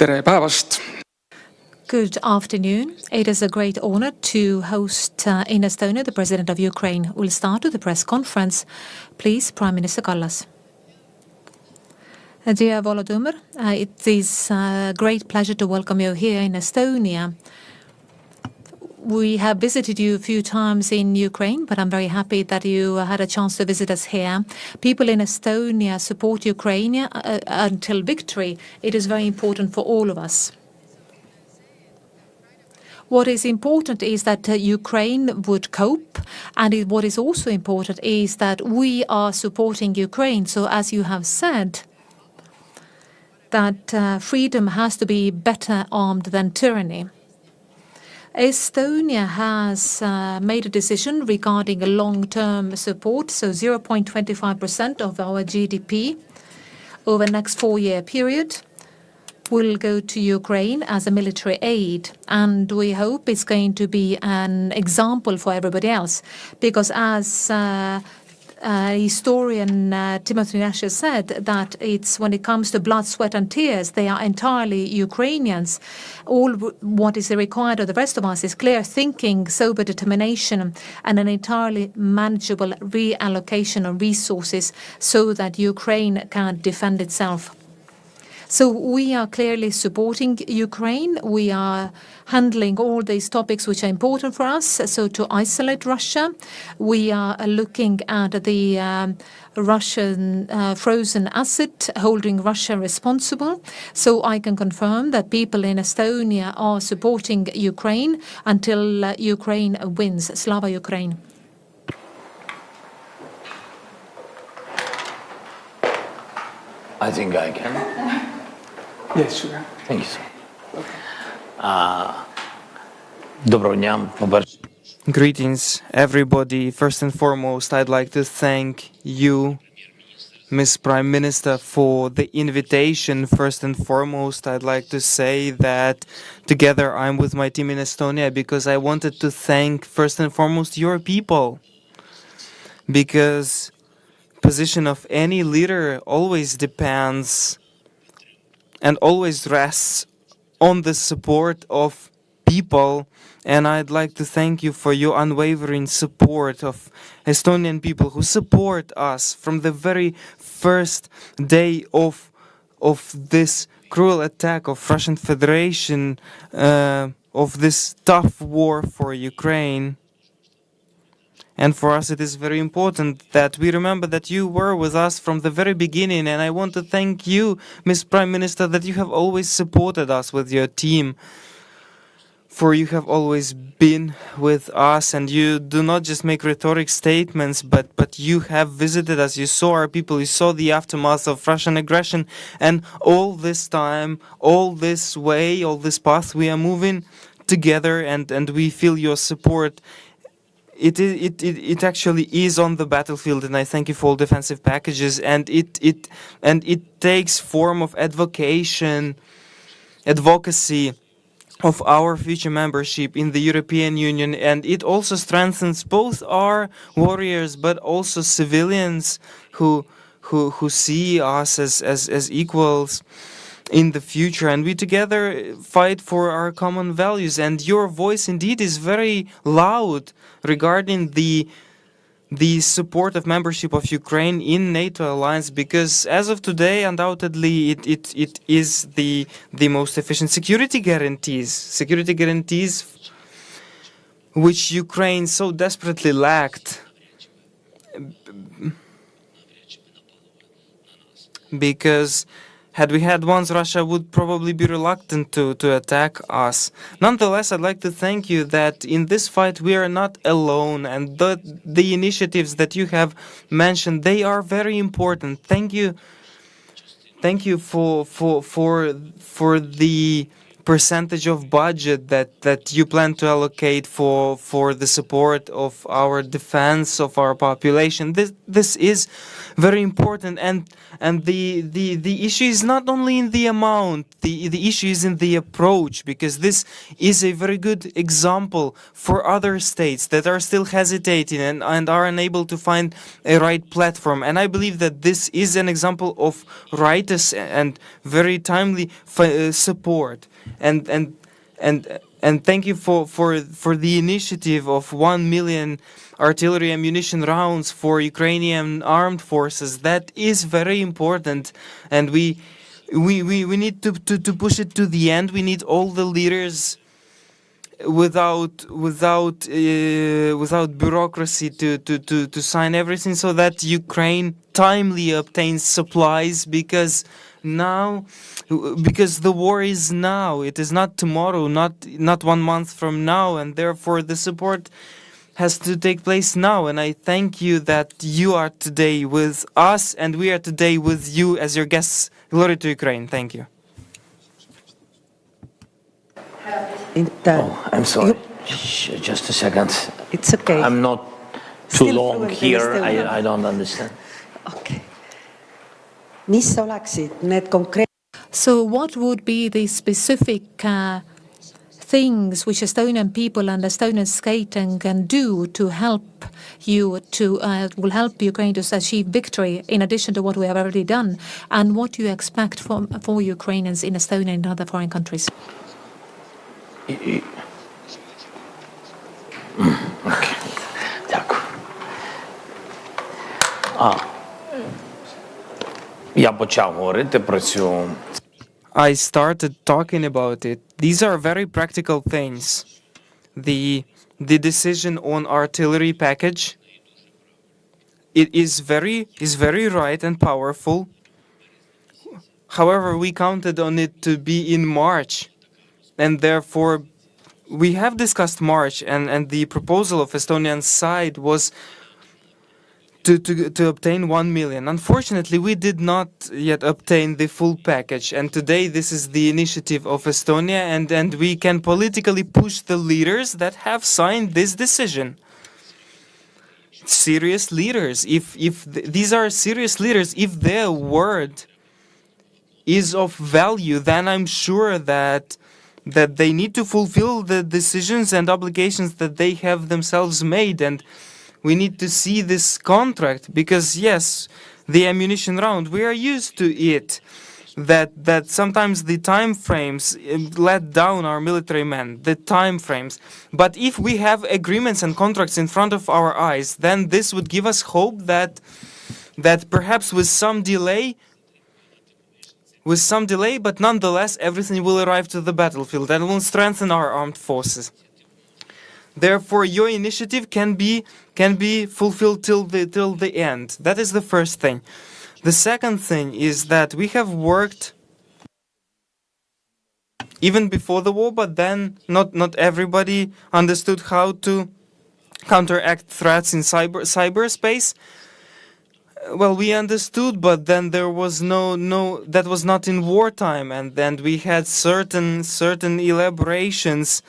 Tere päevast! Good afternoon. It is a great honor to host in Estonia the President of Ukraine. We'll start with the press conference. Please, Prime Minister Kallas. Dear Volodymyr, it is a great pleasure to welcome you here in Estonia. We have visited you a few times in Ukraine, but I'm very happy that you had a chance to visit us here. People in Estonia support Ukraine until victory. It is very important for all of us. What is important is that Ukraine would cope, and what is also important is that we are supporting Ukraine. So as you have said, that freedom has to be better armed than tyranny. Estonia has made a decision regarding a long-term support, so 0.25% of our GDP over the next 4-year period will go to Ukraine as a military aid, and we hope it's going to be an example for everybody else, because as historian Timothy Nash said, that it's when it comes to blood, sweat and tears, they are entirely Ukrainians. All what is required of the rest of us is clear thinking, sober determination, and an entirely manageable reallocation of resources so that Ukraine can defend itself. So we are clearly supporting Ukraine. We are handling all these topics which are important for us. So to isolate Russia, we are looking at the Russian frozen asset, holding Russia responsible. So I can confirm that people in Estonia are supporting Ukraine until Ukraine wins. Slava Ukraine. I think I can. Yes, sure. Thank you, sir. Доброго дня. Greetings, everybody. First and foremost, I'd like to thank you, Ms. Prime Minister, for the invitation. First and foremost, I'd like to say that together I'm with my team in Estonia because I wanted to thank, first and foremost, your people. Because position of any leader always depends and always rests on the support of people, and I'd like to thank you for your unwavering support of Estonian people who support us from the very first day of this cruel attack of Russian Federation, of this tough war for Ukraine. And for us it is very important that we remember that you were with us from the very beginning, and I want to thank you, Ms. Prime Minister, that you have always supported us with your team. For you have always been with us, and you do not just make rhetoric statements, but you have visited us, you saw our people, you saw the aftermath of Russian aggression, and all this time, all this way, all this path, we are moving together, and we feel your support. It actually is on the battlefield, and I thank you for all defensive packages, and it takes form of advocacy of our future membership in the European Union, and it also strengthens both our warriors but also civilians who see us as equals in the future, and we together fight for our common values. And your voice indeed is very loud regarding the support of membership of Ukraine in NATO alliance, because as of today, undoubtedly, it is the most efficient security guarantees which Ukraine so desperately lacked. Because had we had ones, Russia would probably be reluctant to attack us. Nonetheless, I'd like to thank you that in this fight we are not alone, and the initiatives that you have mentioned, they are very important. Thank you for percentage of budget that you plan to allocate for the support of our defense of our population. This is very important, and the issue is not only in the amount. The issue is in the approach, because this is a very good example for other states that are still hesitating and are unable to find a right platform. And I believe that this is an example of righteous and very timely support. And thank you for the initiative of 1 million artillery ammunition rounds for Ukrainian armed forces. That is very important, and we need to push it to the end. We need all the leaders without bureaucracy to sign everything, so that Ukraine timely obtains supplies, because the war is now. It is not tomorrow, not 1 month from now, and therefore the support has to take place now. And I thank you that you are today with us, and we are today with you as your guests. Glory to Ukraine. Thank you. Oh, I'm sorry. Just a second. It's okay. I'm not too Still long fluent, here. still fluent. I don't understand. Okay. Mis oleksid need konkreetsed So what would be the specific things which Estonian people and Estonian state can do to help you will help Ukraine to achieve victory, in addition to what we have already done, and what you expect for Ukrainians in Estonia and other foreign countries? Okay. Дякую. Я почав говорити про цю. I started talking about it. These are very practical things. The decision on artillery package, it is very right and powerful. However, we counted on it to be in March, and therefore we have discussed March, and the proposal of Estonian side was to obtain 1 million. Unfortunately, we did not yet obtain the full package, and today this is the initiative of Estonia, and we can politically push the leaders that have signed this decision. Serious leaders. If these are serious leaders, if their word is of value, then I'm sure that they need to fulfill the decisions and obligations that they have themselves made. And we need to see this contract, because yes, the ammunition round, we are used to it, that sometimes the time frames let down our military men, the time frames. But if we have agreements and contracts in front of our eyes, then this would give us hope that perhaps with some delay, but nonetheless everything will arrive to the battlefield and will strengthen our armed forces. Therefore, your initiative can be fulfilled till the end. That is the first thing. The second thing is that we have worked even before the war, but then not everybody understood how to counteract threats in cyberspace. Well, we understood, but then there was no that was not in wartime, and then we had certain elaborations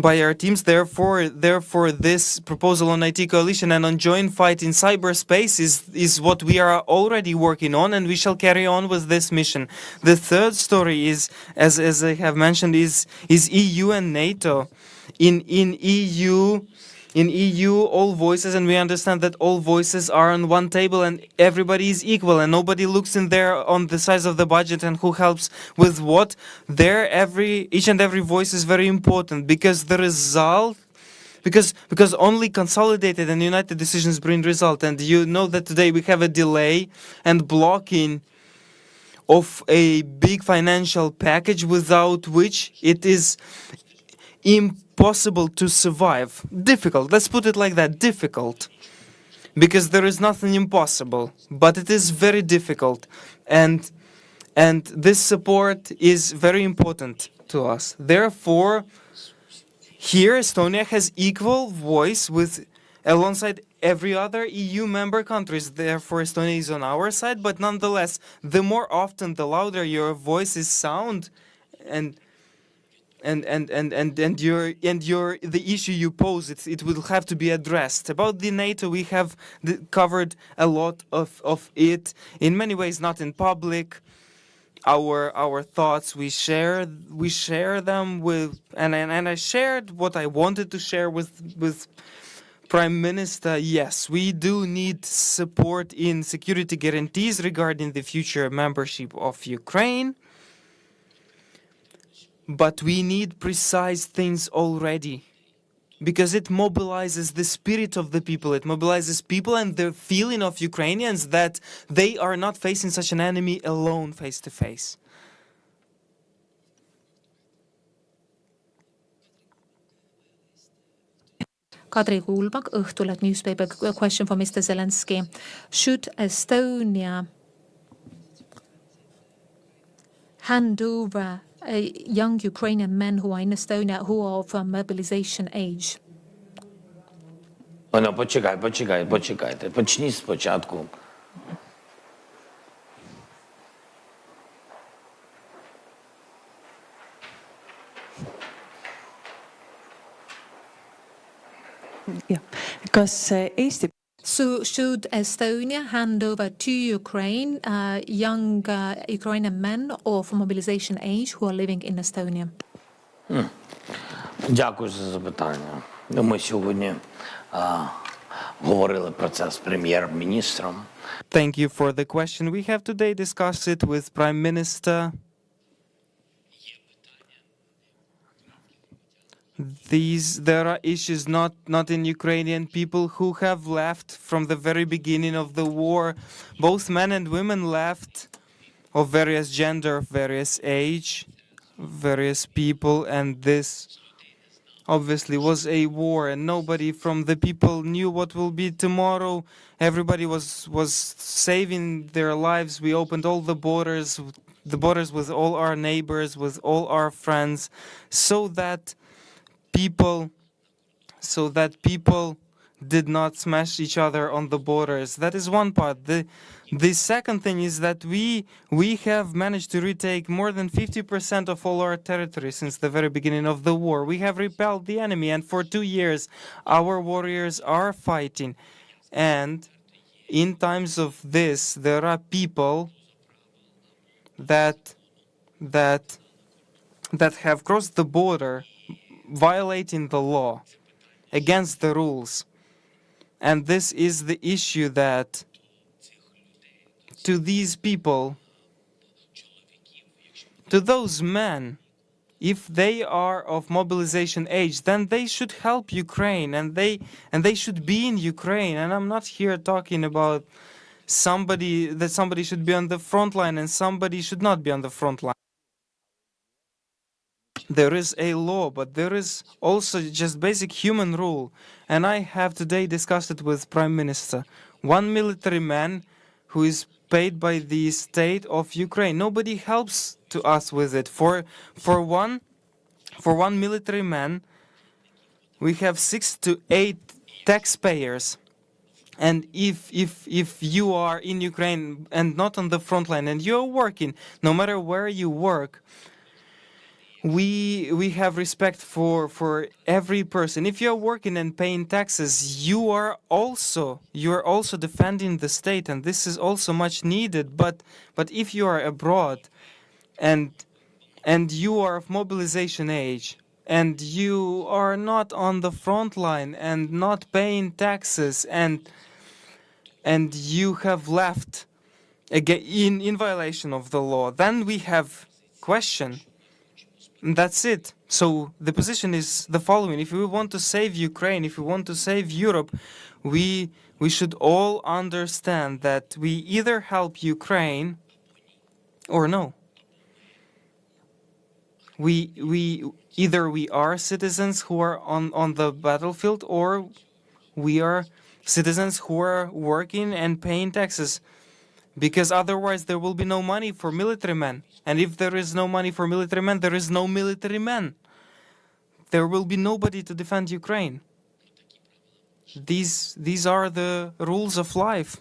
by our teams. Therefore, this proposal on IT coalition and on joint fight in cyberspace is what we are already working on, and we shall carry on with this mission. The third story is, as I have mentioned, is EU and NATO. In EU, all voices, and we understand that all voices are on one table and everybody is equal, and nobody looks in there on the size of the budget and who helps with what. Each and every voice is very important, because the result, because only consolidated and united decisions bring result. And you know that today we have a delay and blocking of a big financial package, without which it is impossible to survive. Difficult, let's put it like that, difficult. Because there is nothing impossible, but it is very difficult. And this support is very important to us. Therefore, here Estonia has equal voice alongside every other EU member countries. Therefore, Estonia is on our side, but nonetheless, the more often, the louder your voice is sound, and your the issue you pose, it will have to be addressed. About the NATO, we have covered a lot of it in many ways, not in public. Our thoughts we share them with, and I shared what I wanted to share with Prime Minister. Yes, we do need support in security guarantees regarding the future membership of Ukraine. But we need precise things already, because it mobilizes the spirit of the people. It mobilizes people and the feeling of Ukrainians that they are not facing such an enemy alone, face to face. Kadri Kuulbak, Õhtuleht newspaper, question for Mr. Zelensky. Should Estonia hand over young Ukrainian men who are in Estonia who are of mobilization age? Ну, почекайте. Почніть спочатку. Kas Eesti So should Estonia hand over to Ukraine young Ukrainian men of mobilization age who are living in Estonia? Дякую за запитання. Ми сьогодні говорили про це з прем'єр-міністром. Thank you for the question. We have today discussed it with Prime Minister. There are issues not in Ukrainian people who have left from the very beginning of the war. Both men and women left, of various gender, of various age, various people, and this obviously was a war, and nobody from the people knew what will be tomorrow. Everybody was saving their lives. We opened all the borders with all our neighbors, with all our friends, so that people did not smash each other on the borders. That is one part. The second thing is that we have managed to retake more than 50% of all our territory since the very beginning of the war. We have repelled the enemy, and for 2 years our warriors are fighting. And in times of this, there are people that have crossed the border, violating the law, against the rules. And this is the issue, that to these people, to those men, if they are of mobilization age, then they should help Ukraine, and they should be in Ukraine. And I'm not here talking about somebody should be on the front line and somebody should not be on the front line. There is a law, but there is also just basic human rule. And I have today discussed it with Prime Minister. One military man who is paid by the state of Ukraine. Nobody helps to us with it. For one military man, we have 6 to 8 taxpayers. And if you are in Ukraine and not on the front line and you're working, no matter where you work, we have respect for every person. If you're working and paying taxes, you are also defending the state, and this is also much needed. But if you are abroad and you are of mobilization age and you are not on the front line and not paying taxes, and you have left again in violation of the law, then we have question. That's it. So the position is the following. If we want to save Ukraine, if we want to save Europe, we should all understand that we either help Ukraine or no. We are citizens who are on the battlefield, or we are citizens who are working and paying taxes. Because otherwise there will be no money for military men. And if there is no money for military men, there is no military men. There will be nobody to defend Ukraine. These are the rules of life.